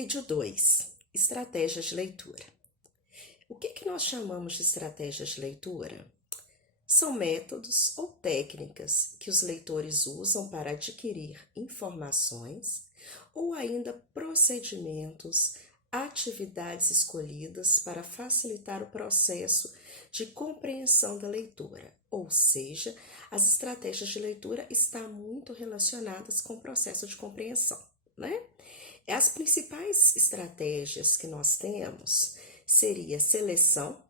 Vídeo 2. Estratégias de leitura. O que nós chamamos de estratégias de leitura? São métodos ou técnicas que os leitores usam para adquirir informações ou ainda procedimentos, atividades escolhidas para facilitar o processo de compreensão da leitura. Ou seja, as estratégias de leitura estão muito relacionadas com o processo de compreensão, né? As principais estratégias que nós temos seria seleção,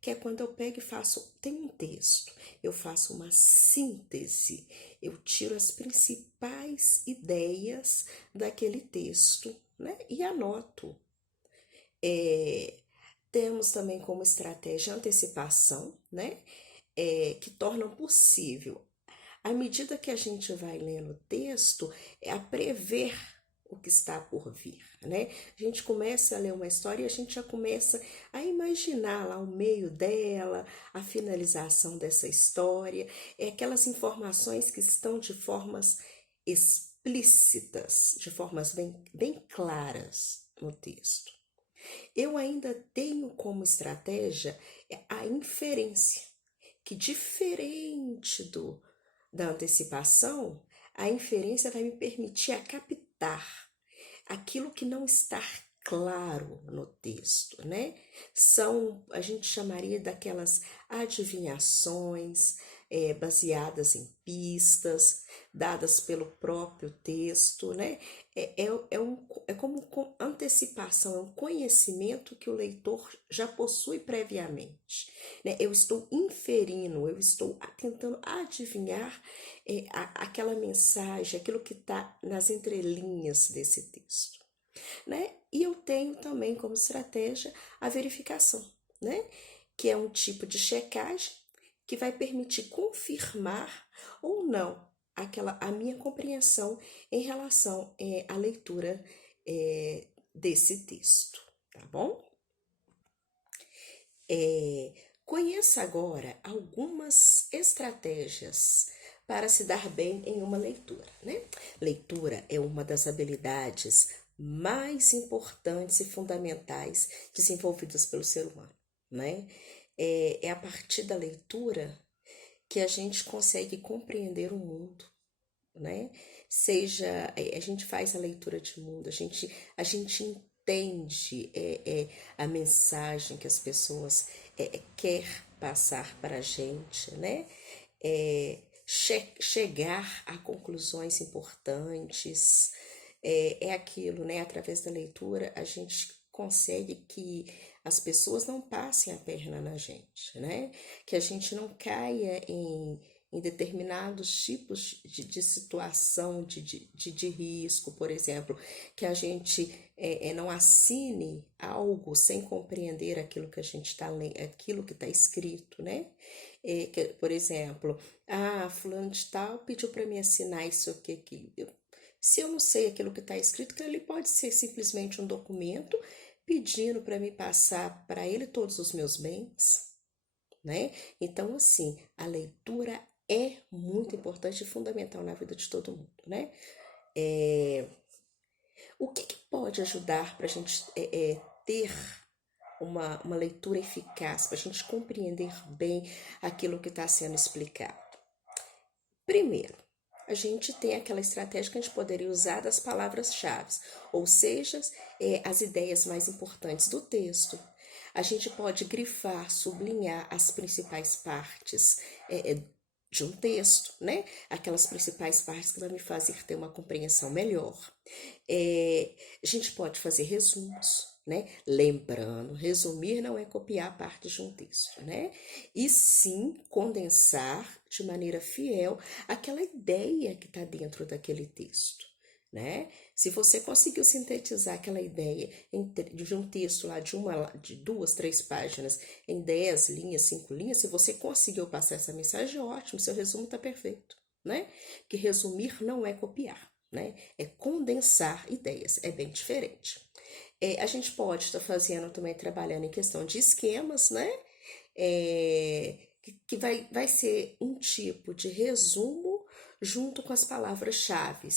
que é quando eu pego e tem um texto, eu faço uma síntese, eu tiro as principais ideias daquele texto, né? E anoto. Temos também como estratégia antecipação, né? Que tornam possível, à medida que a gente vai lendo o texto, a prever o que está por vir, né? A gente começa a ler uma história e a gente já começa a imaginar lá o meio dela, a finalização dessa história, aquelas informações que estão de formas explícitas, de formas bem claras no texto. Eu ainda tenho como estratégia a inferência, que diferente da antecipação, a inferência vai me permitir a captar aquilo que não está claro no texto, né? A gente chamaria daquelas adivinhações baseadas em pistas, dadas pelo próprio texto, né? É como antecipação, é um conhecimento que o leitor já possui previamente, né? Eu estou inferindo, eu estou tentando adivinhar aquela mensagem, aquilo que está nas entrelinhas desse texto, né? E eu tenho também como estratégia a verificação, né? Que é um tipo de checagem que vai permitir confirmar ou não a minha compreensão em relação à leitura desse texto, tá bom? Conheça agora algumas estratégias para se dar bem em uma leitura, né? Leitura é uma das habilidades mais importantes e fundamentais desenvolvidas pelo ser humano, né? É a partir da leitura que a gente consegue compreender o mundo, né? Seja, a gente faz a leitura de mundo, a gente entende a mensagem que as pessoas quer passar para a gente, né? Chegar a conclusões importantes, é aquilo, né? Através da leitura a gente consegue que as pessoas não passem a perna na gente, né? Que a gente não caia em determinados tipos de situação de risco, por exemplo, que a gente não assine algo sem compreender aquilo que a gente está lendo, aquilo que está escrito, né? Por exemplo, fulano de tal pediu para mim assinar isso aqui. Se eu não sei aquilo que está escrito, que ele pode ser simplesmente um documento pedindo para me passar para ele todos os meus bens, né? Então, assim, a leitura é muito importante e fundamental na vida de todo mundo, né? O que pode ajudar para a gente ter uma leitura eficaz, para a gente compreender bem aquilo que está sendo explicado? Primeiro, a gente tem aquela estratégia que a gente poderia usar das palavras-chave, ou seja, as ideias mais importantes do texto. A gente pode grifar, sublinhar as principais partes de um texto, né? Aquelas principais partes que vão me fazer ter uma compreensão melhor. A gente pode fazer resumos, né? Lembrando, resumir não é copiar partes de um texto, né? E sim condensar de maneira fiel aquela ideia que está dentro daquele texto, né? Se você conseguiu sintetizar aquela ideia de um texto lá de 2, 3 páginas em 10 linhas, 5 linhas, se você conseguiu passar essa mensagem, ótimo, seu resumo está perfeito, né? Que resumir não é copiar, né? É condensar ideias, é bem diferente. A gente pode estar fazendo também, trabalhando em questão de esquemas, né? Que vai ser um tipo de resumo junto com as palavras-chave,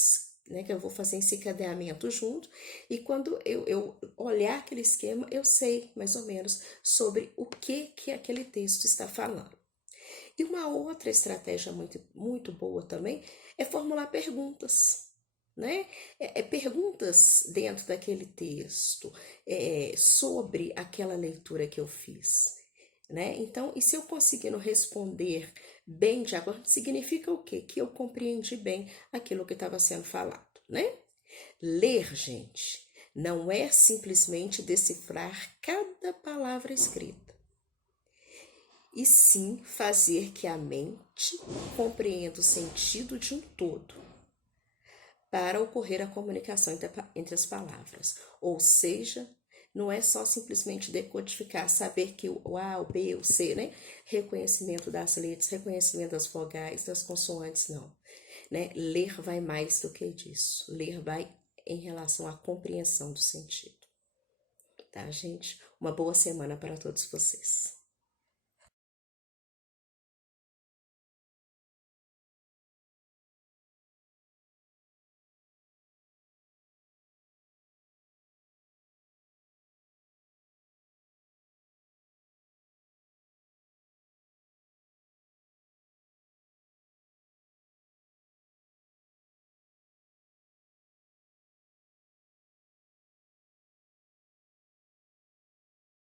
né, que eu vou fazer esse encadeamento junto, e quando eu olhar aquele esquema, eu sei mais ou menos sobre o que aquele texto está falando. E uma outra estratégia muito boa também é formular perguntas, né? Perguntas dentro daquele texto, sobre aquela leitura que eu fiz, né? Então, e se eu conseguindo responder bem de acordo, significa o quê? Que eu compreendi bem aquilo que estava sendo falado, né? Ler, gente, não é simplesmente decifrar cada palavra escrita, e sim fazer que a mente compreenda o sentido de um todo para ocorrer a comunicação entre as palavras. Ou seja, não é só simplesmente decodificar, saber que o A, o B, o C, né? Reconhecimento das letras, reconhecimento das vogais, das consoantes, não. Né? Ler vai mais do que disso. Ler vai em relação à compreensão do sentido. Tá, gente? Uma boa semana para todos vocês.